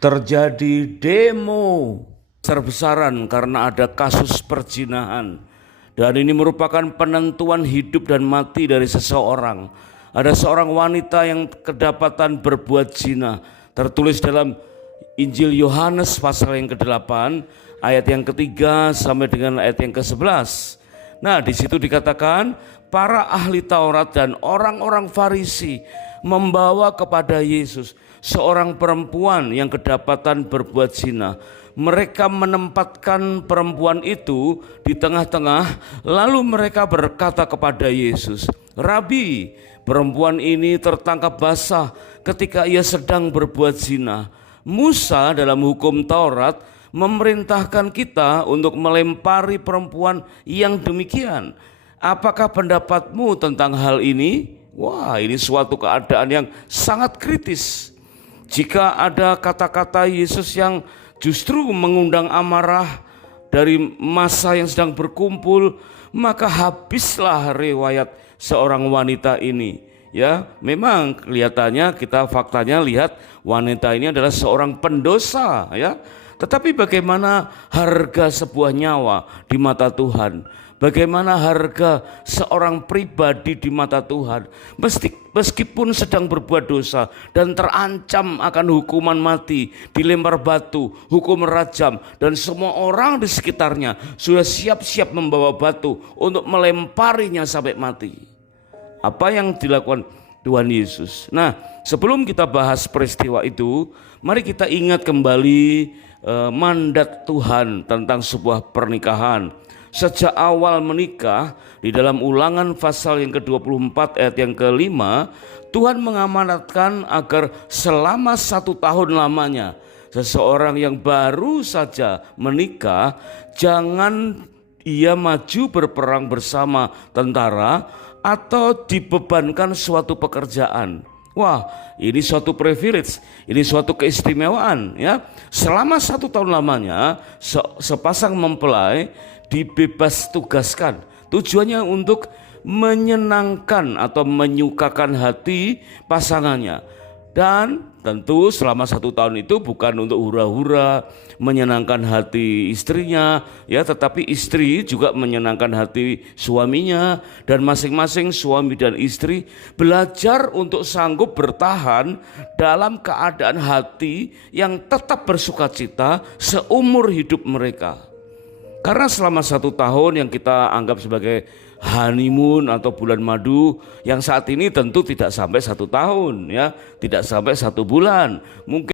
Terjadi demo besar-besaran karena ada kasus perzinahan, dan ini merupakan penentuan hidup dan mati dari seseorang. Ada seorang wanita yang kedapatan berbuat zina, tertulis dalam Injil Yohanes pasal yang ke-8 ayat yang ke-3 sampai dengan ayat yang ke-11. Nah, di situ dikatakan para ahli Taurat dan orang-orang Farisi membawa kepada Yesus seorang perempuan yang kedapatan berbuat zina. Mereka menempatkan perempuan itu di tengah-tengah, lalu mereka berkata kepada Yesus, "Rabi, perempuan ini tertangkap basah ketika ia sedang berbuat zina. Musa dalam hukum Taurat memerintahkan kita untuk melempari perempuan yang demikian. Apakah pendapatmu tentang hal ini?" Wah, ini suatu keadaan yang sangat kritis. Jika ada kata-kata Yesus yang justru mengundang amarah dari massa yang sedang berkumpul, maka habislah riwayat seorang wanita ini. Ya, memang kelihatannya faktanya lihat wanita ini adalah seorang pendosa, ya. Tetapi bagaimana harga sebuah nyawa di mata Tuhan? Bagaimana harga seorang pribadi di mata Tuhan? Meskipun sedang berbuat dosa dan terancam akan hukuman mati, dilempar batu, hukum rajam, dan semua orang di sekitarnya sudah siap-siap membawa batu untuk melemparinya sampai mati. Apa yang dilakukan Tuhan Yesus? Nah, sebelum kita bahas peristiwa itu, mari kita ingat kembali mandat Tuhan tentang sebuah pernikahan. Sejak awal menikah, di dalam Ulangan pasal yang ke-24 ayat yang ke-5, Tuhan mengamanatkan agar selama 1 tahun lamanya seseorang yang baru saja menikah jangan ia maju berperang bersama tentara atau dibebankan suatu pekerjaan. Wah, ini suatu privilege, ini suatu keistimewaan, ya. Selama 1 tahun lamanya sepasang mempelai dibebas tugaskan, tujuannya untuk menyenangkan atau menyukakan hati pasangannya. Dan tentu selama 1 tahun itu bukan untuk hura-hura menyenangkan hati istrinya, ya, tetapi istri juga menyenangkan hati suaminya, dan masing-masing suami dan istri belajar untuk sanggup bertahan dalam keadaan hati yang tetap bersukacita seumur hidup mereka. Karena selama 1 tahun yang kita anggap sebagai honeymoon atau bulan madu, yang saat ini tentu tidak sampai 1 tahun, ya, tidak sampai 1 bulan, mungkin